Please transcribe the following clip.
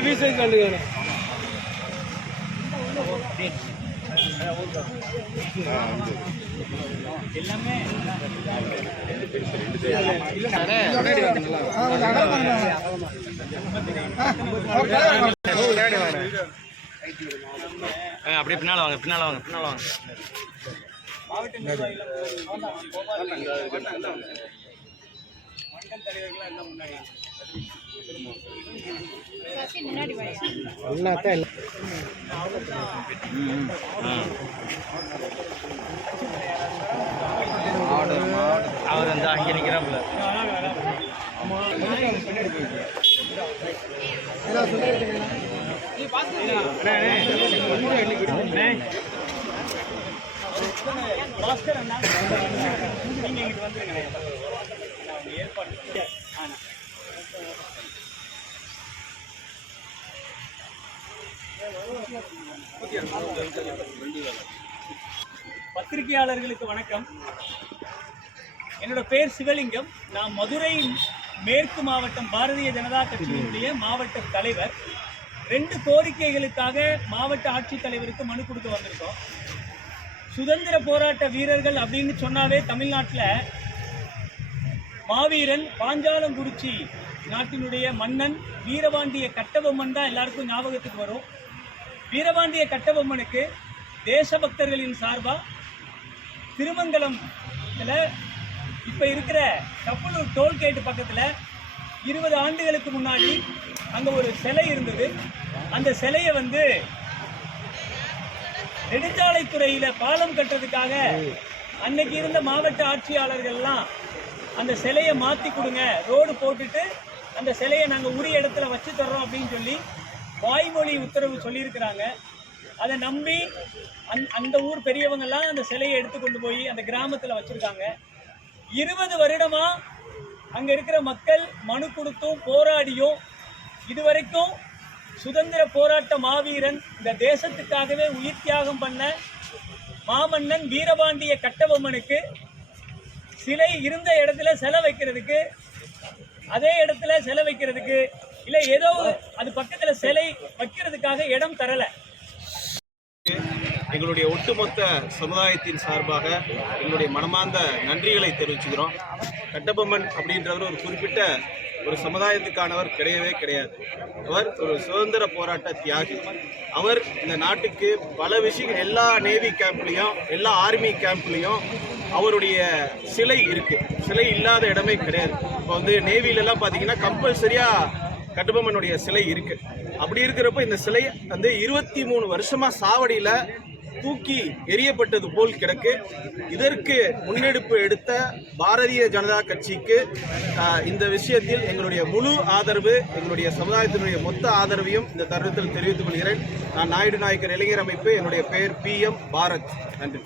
எல்லாம் we size அப்படியே பின்னால் வாங்க பின்னால் வாங்க பின்னால் வாங்க. அவர் வந்து அங்கே நிற்கிறாப்புல பத்திரிகையாளர்களுக்கு வணக்கம். என்னோட பேர் சிவலிங்கம். நான் மதுரை மேற்கு மாவட்டம் பாரதிய ஜனதா கட்சியினுடைய மாவட்ட தலைவர். ரெண்டு கோரிக்கைகளுக்காக மாவட்ட ஆட்சித்தலைவருக்கு மனு கொடுக்க வந்திருக்கோம். சுதந்திர போராட்ட வீரர்கள் அப்படின்னு சொன்னாவே தமிழ்நாட்டில் மாவீரன் பாஞ்சாலங்குறிச்சி நாட்டினுடைய மன்னன் வீரபாண்டிய கட்டபொம்மன் தான் எல்லாருக்கும் ஞாபகத்துக்கு வரும். வீரபாண்டிய கட்டபொம்மனுக்கு தேசபக்தர்களின் சார்பாக திருமங்கலம் இப்போ இருக்கிற கப்பலூர் டோல்கேட்டு பக்கத்தில் இருபது ஆண்டுகளுக்கு முன்னாடி அங்கே ஒரு சிலை இருந்தது. அந்த சிலையை வந்து நெடுஞ்சாலைத்துறையில் பாலம் கட்டுறதுக்காக அன்னைக்கு இருந்த மாவட்ட ஆட்சியாளர்கள்லாம் அந்த சிலையை மாற்றி கொடுங்க ரோடு போட்டுட்டு அந்த சிலையை நாங்கள் உரிய இடத்துல வச்சு தர்றோம் அப்படின்னு சொல்லி வாய்மொழி உத்தரவு சொல்லியிருக்கிறாங்க. அதை நம்பி அந் அந்த ஊர் பெரியவங்கெல்லாம் அந்த சிலையை எடுத்து கொண்டு போய் அந்த கிராமத்தில் வச்சுருக்காங்க. இருபது வருடமாக அங்கே இருக்கிற மக்கள் மனு கொடுத்தும் போராடியும் இதுவரைக்கும் சுதந்திர போராட்ட மாவீரன் இந்த தேசத்துக்காகவே உயிர் தியாகம் பண்ண மாமன்னன் வீரபாண்டிய கட்டபொம்மனுக்கு சிலை இருந்த இடத்துல சிலை வைக்கிறதுக்கு அதே இடத்துல சிலை வைக்கிறதுக்கு இல்லை ஏதோ ஒரு- அது பக்கத்தில் சிலை வைக்கிறதுக்காக இடம் தரலை. எங்களுடைய ஒட்டுமொத்த சமுதாயத்தின் சார்பாக எங்களுடைய மனமார்ந்த நன்றிகளை தெரிவிச்சுக்கிறோம். கட்டபொம்மன் அப்படின்றவர் ஒரு குறிப்பிட்ட ஒரு சமுதாயத்துக்கானவர் கிடையவே கிடையாது. அவர் ஒரு சுதந்திர போராட்ட தியாகி. அவர் இந்த நாட்டுக்கு பல விஷயங்கள் எல்லா நேவி கேம்ப்லேயும் எல்லா ஆர்மி கேம்ப்லேயும் அவருடைய சிலை இருக்குது சிலை இல்லாத இடமே கிடையாது. இப்போ வந்து நேவிலெலாம் பார்த்தீங்கன்னா கம்பல்சரியாக கட்டுபொம்மனுடைய சிலை இருக்கு. அப்படி இருக்கிறப்ப இந்த சிலை வந்து இருபத்தி மூணு வருஷமா சாவடியில தூக்கி எரியப்பட்டது போல் கிடக்கு. இதற்கு முன்னெடுப்பு எடுத்த பாரதிய ஜனதா கட்சிக்கு இந்த விஷயத்தில் எங்களுடைய முழு ஆதரவு எங்களுடைய சமுதாயத்தினுடைய மொத்த ஆதரவையும் இந்த தருணத்தில் தெரிவித்துக் கொள்கிறேன். நான் நாயுடு நாயக்கர் இளைஞர் அமைப்பு என்னுடைய பெயர் பி எம் பாரத். நன்றி.